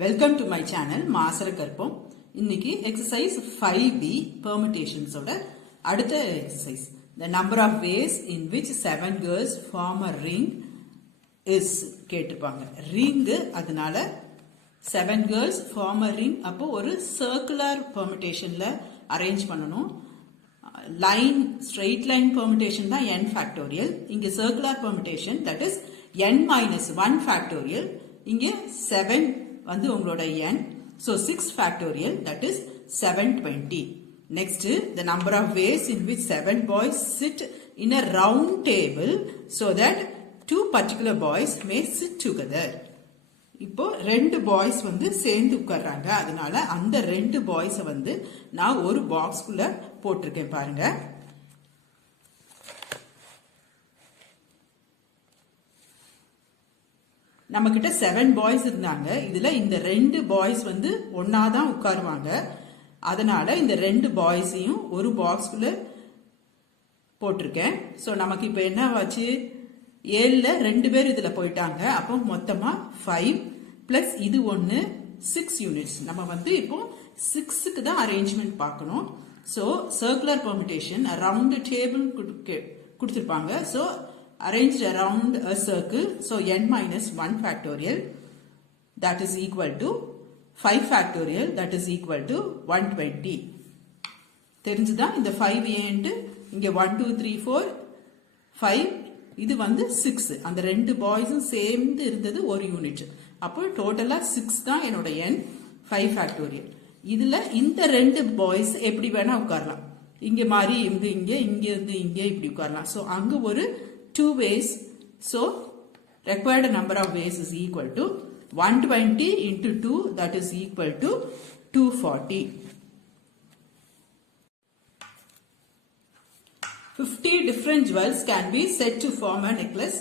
Welcome to my channel மாசர கற்போம். இன்னைக்கு exercise 5b permutations ஓட அடுத்த exercise. The number of ways in which 7 girls form a ring is கேட்டிருப்பாங்க. ring அதனால 7 girls form a ring அப்போ ஒரு circular permutationல arrange பண்ணணும். line straight line permutation தான் n factorial. இங்க circular permutation that is n minus 1 factorial. இங்க 7 வந்து உங்களோட n. So 6 factorial that is 720. Next, the number of ways in which 7 boys sit in a round table so that 2 particular boys may sit together. இப்போ ரெண்டு boys வந்து சேர்ந்து உட்கார்றாங்க. அதனால அந்த ரெண்டு பாய்ஸை வந்து நான் ஒரு பாக்ஸ்குள்ள போட்டிருக்கேன் பாருங்க. நம்ம கிட்ட 7 பாய்ஸ் இருந்தாங்க. இதுல இந்த ரெண்டு பாய்ஸ் வந்து ஒன்னாதான் உட்காருவாங்க. அதனால இந்த ரெண்டு பாய்ஸையும் ஒரு பாக்ஸ்குள்ள போட்டிருக்கேன். சோ நமக்கு இப்ப என்ன ஆச்சு, 7ல 2 பேர் இதுல போயிட்டாங்க. அப்போ மொத்தமா 5 பிளஸ் இது ஒன்னு 6 யூனிட்ஸ். நம்ம வந்து இப்போ 6க்கு தான் அரேஞ்ச்மெண்ட் பார்க்கணும். So circular permutation around table கொடுத்திருப்பாங்க. So arranged around a circle, so n minus 1 factorial that is equal to 5 factorial that is equal to 120. தெரிஞ்சுதா? இந்த 5 ஏன்ட்டு இங்க 1 2 3 4 5 இது வந்து 6. அந்த ரெண்டு பாய்ஸும் சேர்ந்து இருந்தது ஒரு யூனிட். அப்போ டோட்டலா 6 தான் என்னோட n 5 factorial. இதுல இந்த ரெண்டு பாய்ஸ் எப்படி வேணா உட்காரலாம். இங்க மாதிரி இருந்து இங்க இருந்து இங்க இப்படி உட்காரலாம். சோ அங்க ஒரு 2 ways. So required number of ways is equal to 120 into 2 that is equal to 240. 50 different jewels can be set to form a necklace.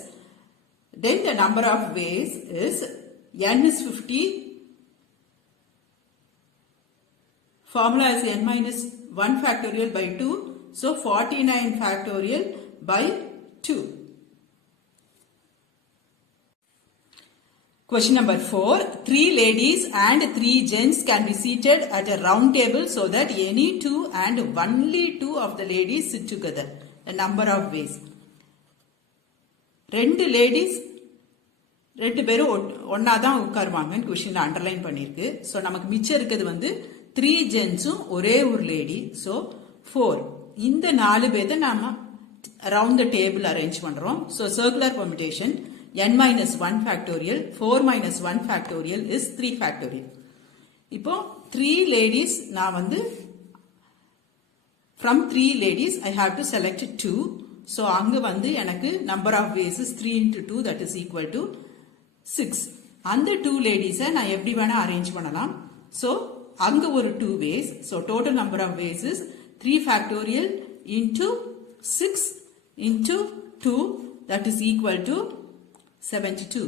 Then the number of ways is n is 50. Formula is n minus 1 factorial by 2. So 49 factorial by 2. Question number 4. 3 ladies and 3 gents can be seated at a round table so that any 2 and only 2 of the ladies sit together. The number of ways. 2 ladies 2 பேரும் ஒன்னாதான் உட்காருவாங்கன்னு கொஸ்டின்ல underline பண்ணிருக்கு. So நமக்கு மிச்சம் இருக்குது வந்து 3 ஜென்ஸும் ஒரே ஒரு lady. So 4. இந்த 4 பேரை நாம around the table arrange பண்றோம். So circular permutation n minus 1 factorial 4 minus 1 factorial is 3 factorial. இப்போ 3 ladies நான் வந்து from 3 ladies I have to select 2. So அங்க வந்து எனக்கு number of ways is 3 into 2 that is equal to 6. அந்த 2 ladies நான் எப்படி வேணா அரேஞ்ச் பண்ணலாம். So அங்க ஒரு 2 ways. So total number of ways is 3 factorial into 6 into 2 that is equal to 72.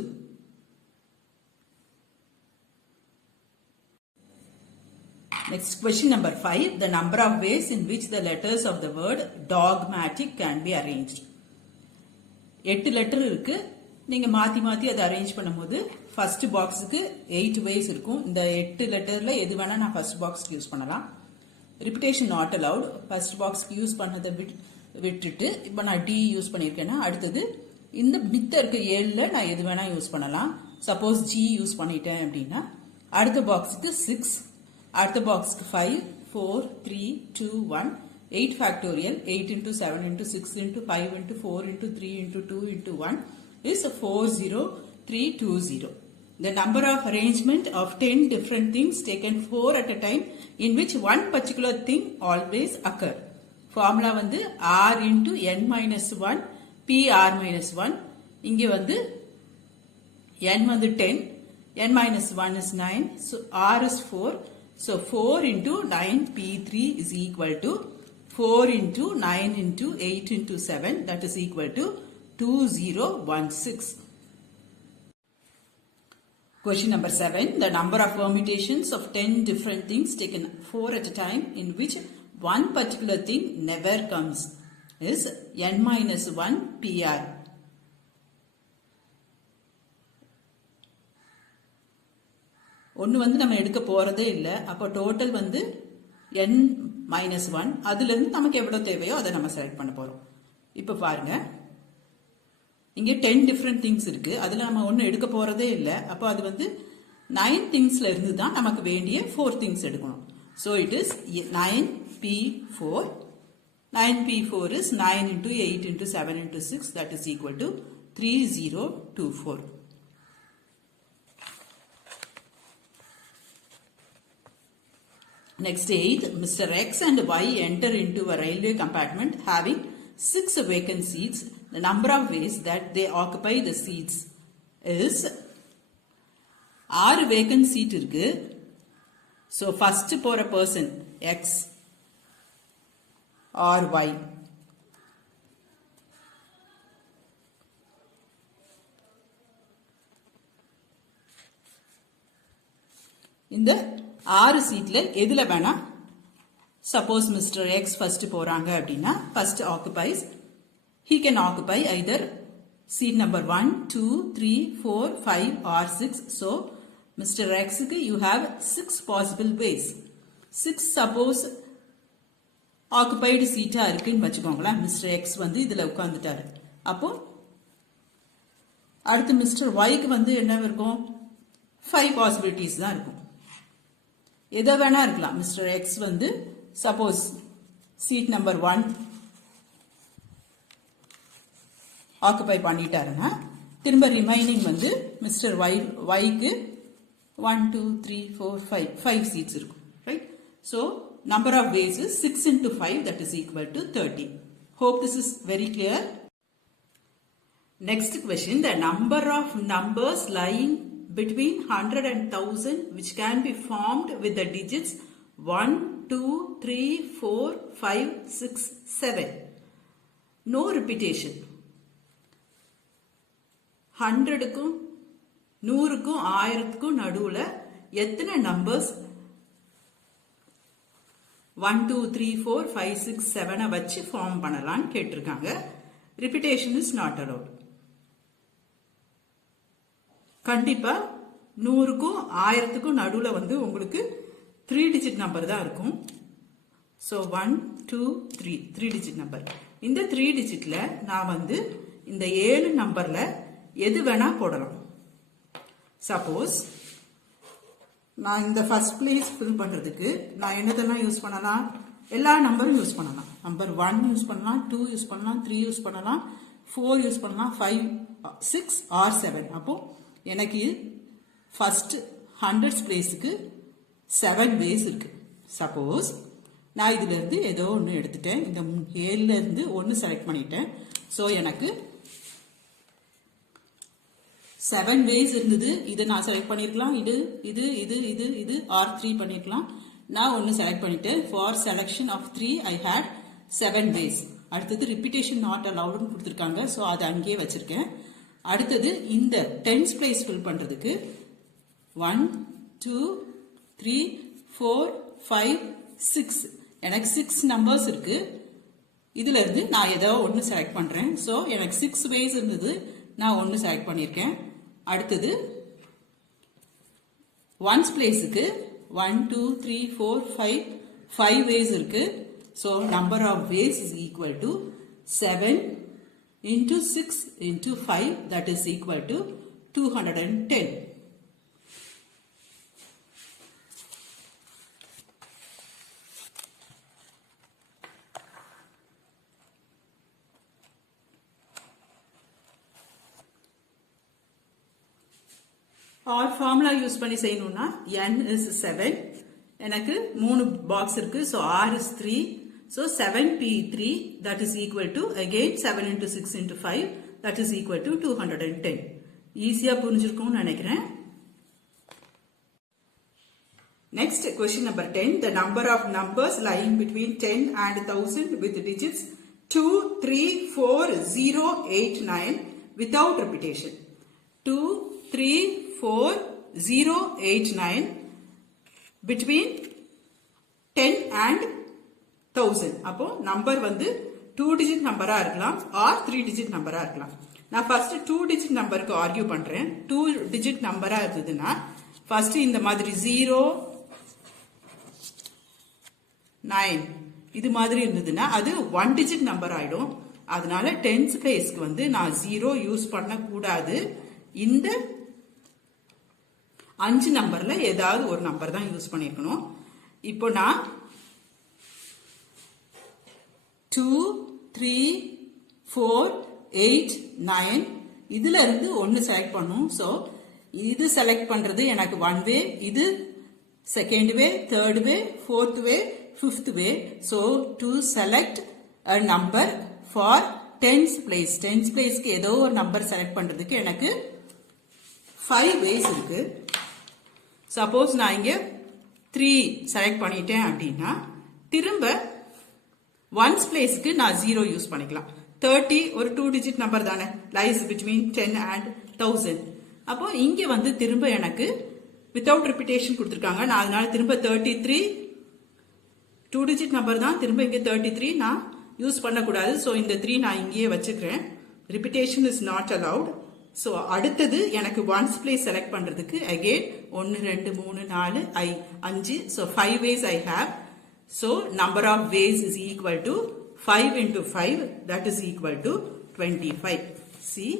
Next question number 5. The number of ways in which the letters of the word dogmatic can be arranged. 8 letter இருக்கு. நீங்க மாத்தி மாத்தி அதை arrange பண்ணும்போது first பாக்ஸுக்கு 8 ways இருக்கும். இந்த 8 லெட்டர்ல எது வேணா நான் ஃபர்ஸ்ட் பாக்ஸ்க்கு யூஸ் பண்ணலாம். Repetition not allowed. ஃபர்ஸ்ட் பாக்ஸ்க்கு யூஸ் பண்ணதை விட்டுட்டு இப்போ நான் டி யூஸ் பண்ணிருக்கேன்னா அடுத்தது இந்த மித்த இருக்க 7ல நான் எது வேணா யூஸ் பண்ணலாம். சப்போஸ் ஜி யூஸ் பண்ணிட்டேன் அப்படின்னா அடுத்த பாக்ஸுக்கு 6, அடுத்த பாக்ஸுக்கு 5 4 3 2 1 8 factorial 8 into 7 into 6 into 5 into 4 into 3 into 2 into 1 is 40320. The number of arrangement of 10 different things taken 4 at a time in which one particular thing always occur. Formula வந்து r into n minus 1 p r minus 1. இங்க வந்து n வந்து 10, n minus 1 is 9, so r is 4. So 4 into 9 p3 is equal to 4 into 9 into 8 into 7 that is equal to 2016. Question number 7. The number of permutations of 10 different things taken 4 at a time in which one particular thing never comes is n minus 1 pr. ஒன்று வந்து நம்ம எடுக்க போகிறதே இல்லை. அப்போ total வந்து n - 1. அதுலேருந்து நமக்கு எவ்வளோ தேவையோ அதை நம்ம செலக்ட் பண்ண போகிறோம். இப்போ பாருங்க, இங்கே 10 டிஃப்ரெண்ட் திங்ஸ் இருக்கு. அதில் நம்ம ஒன்றும் எடுக்க போகிறதே இல்லை. அப்போ அது வந்து 9 திங்ஸ்ல இருந்து தான் நமக்கு வேண்டிய 4 திங்ஸ் எடுக்கணும். So it is 9p4. 9p4 is 9 into 8 into 7 into 6, that is equal to 3024. Next 8, Mr. X and Y enter into a railway compartment having 6 vacant seats. The number of ways that they occupy the seats is 6 vacant seat இருக்கு. So first போற person X or Y. இந்த 6 சீட்ல எதுல வேணா, suppose mister X first போறாங்க அப்படின்னா first occupies, he can occupy either seat number 1, 2, 3, 4, 5 or 6. So Mr. X க்கு you have 6 possible ways. 6 suppose occupied seat இருக்குன்னு வச்சுக்கோங்களேன். மிஸ்டர் எக்ஸ் வந்து இதுல உட்கார்ந்துட்டாரு. அப்போ அடுத்து மிஸ்டர் ஒய்க்கு வந்து என்ன இருக்கும், 5 பாசிபிலிட்டிஸ் தான் இருக்கும். எதை வேணா இருக்கலாம். மிஸ்டர் எக்ஸ் வந்து சப்போஸ் சீட் நம்பர் 1 ஆக்குபை பண்ணிட்டாருன்னா திரும்ப ரிமைனிங் வந்து மிஸ்டர் ஒய்க்கு 1, 2, 3, 4, 5 சீட்ஸ் இருக்கும். Right. So number of ways is 6 into 5, that is equal to 30. Hope this is very clear. Next question, the number of numbers lying between 100 and 1000 which can be formed with the digits 1, 2, 3, 4, 5, 6, 7. No repetition. 100க்கும் 100க்கும் 1000க்கும் நடுவுல எத்தனை numbers 1, 2, 3, 4, 5, 6, 7 வச்சு form பண்ணலாம்னு கேட்டிருக்காங்க. Repetition is not allowed. கண்டிப்பா 100க்கும் 1000க்கும் நடுவுல வந்து உங்களுக்கு 3 digit number தான் இருக்கும். So 1, 2, 3 digit number. இந்த 3 டிஜிட்ல நான் வந்து இந்த 7 நம்பர்ல எது வேணா போடலாம். சப்போஸ் நான் இந்த ஃபர்ஸ்ட் பிளேஸ் ஃபில் பண்றதுக்கு நான் என்னதெல்லாம் யூஸ் பண்ணலாம், எல்லா நம்பரும் யூஸ் பண்ணலாம். நம்பர் 1 யூஸ் பண்ணலாம், 2 யூஸ் பண்ணலாம், 3 யூஸ் பண்ணலாம், 4 யூஸ் பண்ணலாம், 5, 6 or 7. அப்போ எனக்கு ஃபர்ஸ்ட் 100th பிளேஸுக்கு 7 வேஸ் இருக்கு. சப்போஸ் நான் இதுல இருந்து ஏதோ ஒன்று எடுத்துட்டேன், இந்த 7ல இருந்து 1 செலக்ட் பண்ணிட்டேன். ஸோ எனக்கு 7 வேஸ் இருந்தது. இதை நான் செலக்ட் பண்ணிருக்கலாம், இது இது இது இது இது ஆர் 3 பண்ணிருக்கலாம். நான் ஒன்று செலக்ட் பண்ணிட்டேன். For selection of 3 I had 7 ways. அடுத்தது ரிப்பீட்டேஷன் நாட் அலவுட்னு கொடுத்துருக்காங்க. ஸோ அதை அங்கேயே வச்சிருக்கேன். அடுத்தது இந்த 10th பிளேஸ் ஃபில் பண்றதுக்கு 1, 2, 3, 4, 5, 6 எனக்கு 6 நம்பர்ஸ் இருக்கு. இதுல இருந்து நான் ஏதோ ஒன்று செலக்ட் பண்றேன். ஸோ எனக்கு 6 வேஸ் இருந்தது, நான் ஒன்று செலக்ட் பண்ணியிருக்கேன். அடுத்தது 1st பிளேஸுக்கு 1, 2, 3, 4, 5 வேஸ் இருக்கு. So number of ways is equal to 7 into 6 into 5, that is equal to 210. Or formula use பண்ணி செய்யணும்னா n is 7, எனக்கு 3 பாக்ஸ் இருக்கு. So r is 3. So 7p3, that is equal to again 7 into 6 into 5, that is equal to 210. ஈஸியா புரிஞ்சிருக்கும்னு நினைக்கிறேன். Next question number 10, the number of numbers lying between 10 and 1000 with digits 2, 3, 4, 0, 8, 9 without repetition. 2, 3, 4, 0, 8, 9 between 10 and 1000. அப்போ number வந்து 2 digit நம்பரா இருக்கலாம் R 3 digit நம்பரா இருக்கலாம். நான் ஃபர்ஸ்ட் 2 டிஜிட் நம்பருக்கு ஆர்கியூ பண்றேன். 2 டிஜிட் நம்பரா இருந்ததுன்னா ஃபர்ஸ்ட் இந்த மாதிரி 0 9 இது மாதிரி இருந்ததுன்னா அது 1 டிஜிட் நம்பர் ஆயிடும். அதனால டென்ஸ் பிளேஸ்க்கு வந்து நான் 0 யூஸ் பண்ண கூடாது. இந்த 5 நம்பர்ல ஏதாவது ஒரு நம்பர் தான் யூஸ் பண்ணிருக்கணும். இப்போ நான் 2 3 4 8 9 இதுல இருந்து ஒன்னு செலக்ட் பண்ணும். சோ இது செலக்ட் பண்றது எனக்கு 1 வே, இது second way, third way, fourth way, fifth way. So to select a number for tens place, tens placeக்கு ஏதோ ஒரு நம்பர் செலக்ட் பண்றதுக்கு எனக்கு 5 ways இருக்கு. சப்போஸ் நான் இங்க 3 செலக்ட் பண்ணிட்டேன் அப்படின்னா திரும்ப ஒன்ஸ் பிளேஸ்க்கு நான் 0 யூஸ் பண்ணிக்கலாம். 30 ஒரு 2 டிஜிட் நம்பர் தானே, லைஸ் பிட்வீன் 10 and 1000. அப்போ இங்க வந்து திரும்ப எனக்கு வித்தவுட் ரிப்பீட்டேஷன் கொடுத்துருக்காங்க. நான் அதனால திரும்ப 33 2 டிஜிட் நம்பர் தான், திரும்ப இங்க 33 நான் யூஸ் பண்ணக்கூடாது. ஸோ இந்த 3 நான் இங்கேயே வச்சுக்கிறேன். Repetition is not allowed. So அடுத்தது எனக்கு ஒன்ஸ் பிளேஸ் செலக்ட் பண்றதுக்கு again 1 2 3 4 5. So 5 ways I have. So number of ways is equal to 5 into 5, that is equal to 25. See.